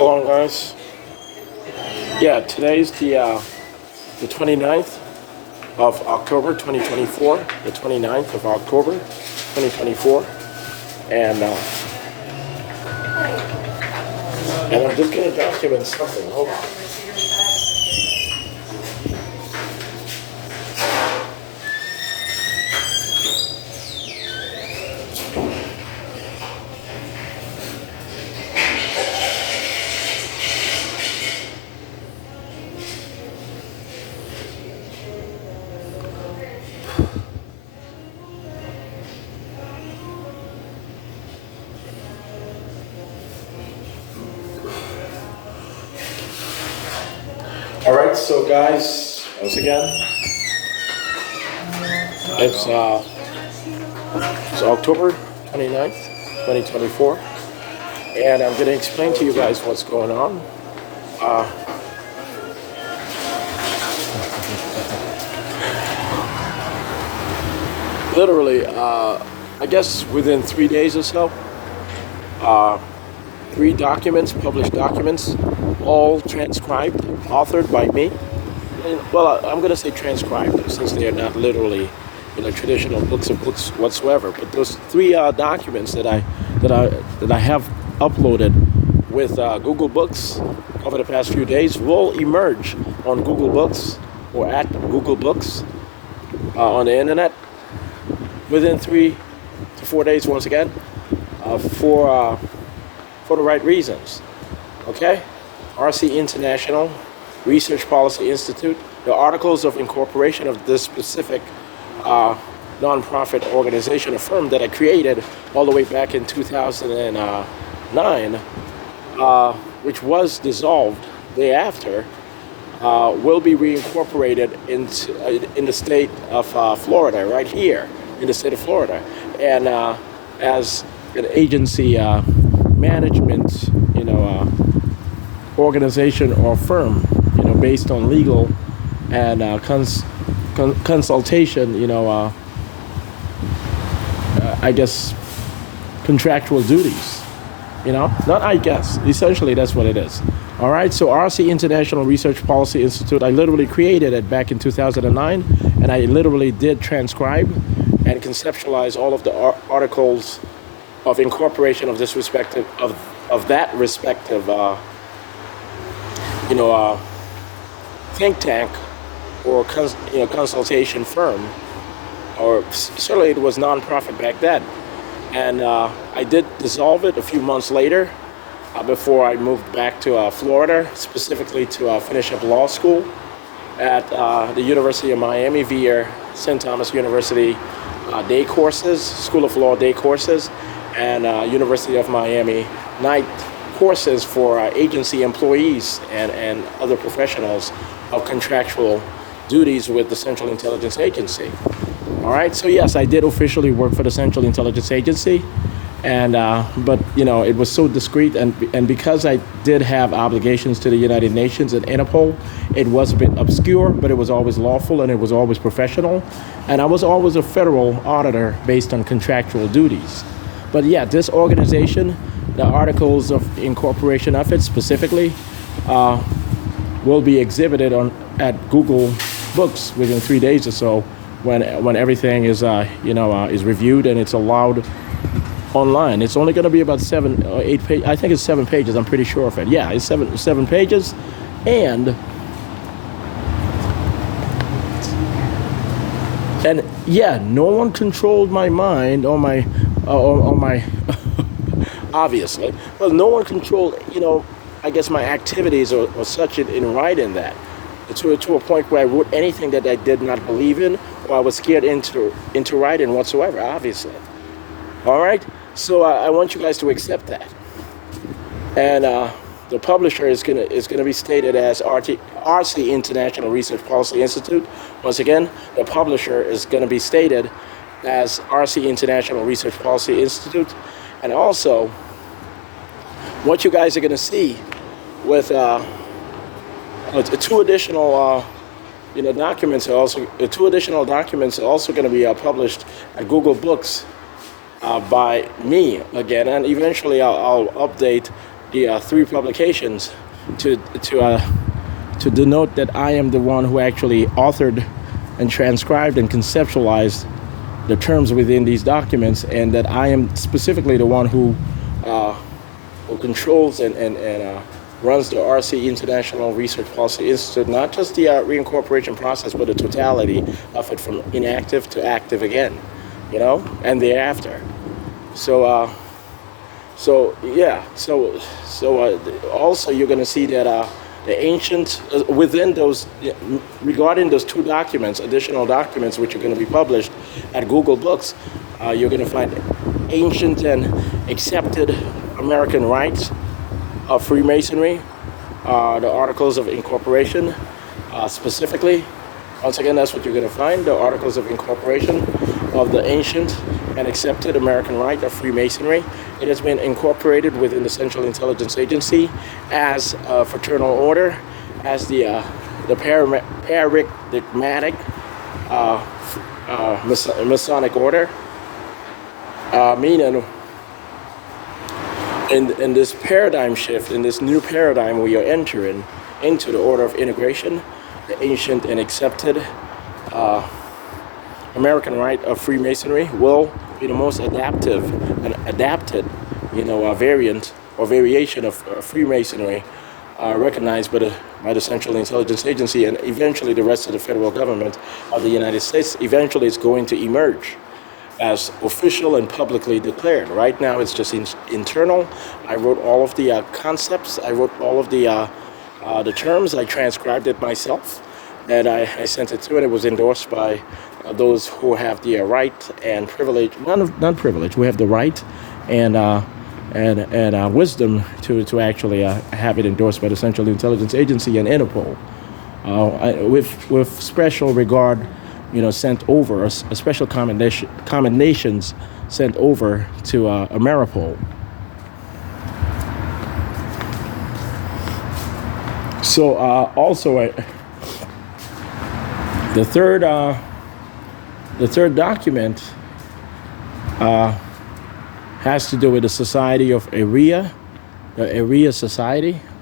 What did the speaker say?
Hello, guys. Yeah, today's the 29th of October 2024. The 29th of October 2024, and I'm just gonna document something. Hold on. All right, so guys, once again, it's October 29th, 2024, and I'm going to explain to you guys what's going on. Literally, I guess within 3 days or so, 3 documents, published documents, all transcribed, authored by me. And, well, I'm going to say transcribed since they are not literally, traditional books whatsoever. But those 3 documents that I have uploaded with Google Books over the past few days will emerge on Google Books or at Google Books on the internet within 3 to 4 days. Once again, for the right reasons. Okay? ARSI International Research Policy Institute, the articles of incorporation of this specific nonprofit organization, a firm that I created all the way back in 2009, which was dissolved thereafter, will be reincorporated in the state of Florida, right here in the state of Florida, and as an agency management, organization or firm, based on legal and consultation, I guess contractual duties, not I guess, essentially that's what it is. All right, so ARSI International Research Policy Institute, I literally created it back in 2009, and I literally did transcribe and conceptualize all of the articles of incorporation of this respective, of that respective think tank or consultation firm, or certainly it was nonprofit back then. And I did dissolve it a few months later before I moved back to Florida, specifically to finish up law school at the University of Miami via St. Thomas University day courses, School of Law day courses, and University of Miami night courses for agency employees and other professionals of contractual duties with the Central Intelligence Agency. All right, so yes, I did officially work for the Central Intelligence Agency, and but it was so discreet, and because I did have obligations to the United Nations and INTERPOL, it was a bit obscure, but it was always lawful and it was always professional, and I was always a federal auditor based on contractual duties. But yeah, this organization, the articles of incorporation of it specifically, will be exhibited at Google Books within 3 days or so, when everything is is reviewed and it's allowed online. It's only going to be about 7 or 8 pages. I think it's 7 pages. I'm pretty sure of it. Yeah, it's seven pages, and yeah, no one controlled my mind or my obviously. Well, no one controlled, I guess my activities or such in writing that. To a point where I wrote anything that I did not believe in or I was scared into writing whatsoever, obviously. All right? So I want you guys to accept that. And the publisher is gonna be stated as ARSI International Research Policy Institute. Once again, the publisher is gonna be stated as ARSI International Research Policy Institute. And also, what you guys are going to see with 2 additional, documents are also 2 additional documents are also going to be published at Google Books by me again, and eventually I'll update the three publications to denote that I am the one who actually authored and transcribed and conceptualized the terms within these documents, and that I am specifically the one who controls and runs the ARSI International Research Policy Institute, not just the reincorporation process, but the totality of it from inactive to active again, and thereafter. So also you're going to see that the ancient, within those, regarding those two documents, additional documents which are going to be published at Google Books, you're going to find ancient and accepted American rites of Freemasonry, the Articles of Incorporation, specifically. Once again, that's what you're going to find, the Articles of Incorporation of the ancient and accepted American Rite of Freemasonry. It has been incorporated within the Central Intelligence Agency as a fraternal order, as the paradigmatic Masonic order, meaning in this paradigm shift, in this new paradigm we are entering into the order of integration, the ancient and accepted American Rite of Freemasonry will be the most adapted variant or variation of Freemasonry recognized by the Central Intelligence Agency, and eventually the rest of the federal government of the United States. Eventually it's going to emerge as official and publicly declared. Right now it's just internal. I wrote all of the concepts, I wrote all of the terms, I transcribed it myself, and I sent it to it. It was endorsed by those who have the right and privilege, not privilege, who have the right and wisdom to actually have it endorsed by the Central Intelligence Agency and INTERPOL, with special regard, sent over, a special commendations sent over to AMERIPOL. So also the third document has to do with the Society of IRIA, the IRIA Society.